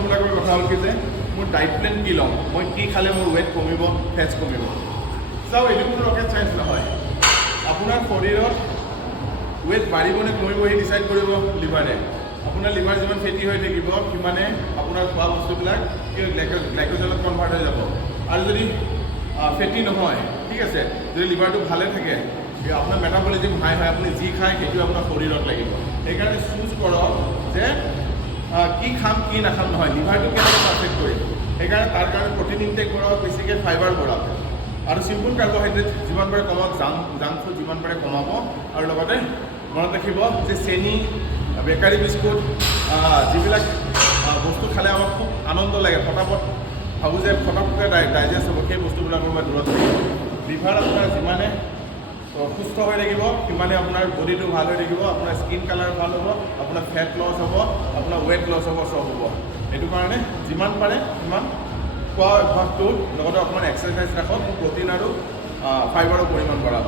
প্ৰশ্নবিলাকৰ কথা হ'ল কি যে মোৰ ডাইট প্লেন কি ল'ম, মই কি খালে মোৰ ৱেট কমিব, ফেটছ কমিব। চাওক, এইটো কোনো ৰকেট চায়েন্স নহয়। আপোনাৰ শৰীৰত ৱেট বাঢ়িব নে কমিব সি ডিচাইড কৰিব লিভাৰে। আপোনাৰ লিভাৰ যিমান ফেটি হৈ থাকিব সিমানে আপোনাৰ খোৱা বস্তুবিলাক গ্লাইক'জেনত কনভাৰ্ট হৈ যাব। আৰু যদি ফেটি নহয়, ঠিক আছে, যদি লিভাৰটো ভালে থাকে, আপোনাৰ মেটাবলিজিম হাই হয়, আপুনি যি খায় সেইটো আপোনাৰ শৰীৰত লাগিব। সেইকাৰণে চুজ কৰক যে কি খাম কি নাখাম নহয়, লিভাৰটো কেনেকৈ পাৰফেক্ট কৰিম। সেইকাৰণে তাৰ কাৰণে প্ৰটিন ইনটেক কৰক, বেছিকৈ ফাইবাৰ কৰক, আৰু চিম্পুল কাৰ্বহাইড্ৰেট যিমান পাৰে কমাওক, জাংক ফুড যিমান পাৰে কমাব। আৰু লগতে মনত ৰাখিব যে চেনি, বেকাৰী বিস্কুট, যিবিলাক বস্তু খালে আমাক খুব আনন্দ লাগে, ফটাফট ভাবোঁ যে ফটাফটকৈ ডাইজেষ্ট হ'ব, সেই বস্তুবিলাকৰ পৰা দূৰত থাকিব। লিভাৰ আপোনাৰ যিমানে সুস্থ হৈ থাকিব সিমানে আপোনাৰ বডিটো ভাল হৈ থাকিব, আপোনাৰ স্কিন কালাৰ ভাল হ'ব, আপোনাৰ ফেট লছ হ'ব, আপোনাৰ ৱেট লছ হ'ব, চব হ'ব। সেইটো কাৰণে যিমান পাৰে সিমান খোৱা অভ্যাসটো লগতে অকণমান এক্সাৰচাইজ ৰাখক, প্ৰটিন আৰু ফাইবাৰৰ পৰিমাণ বঢ়াব।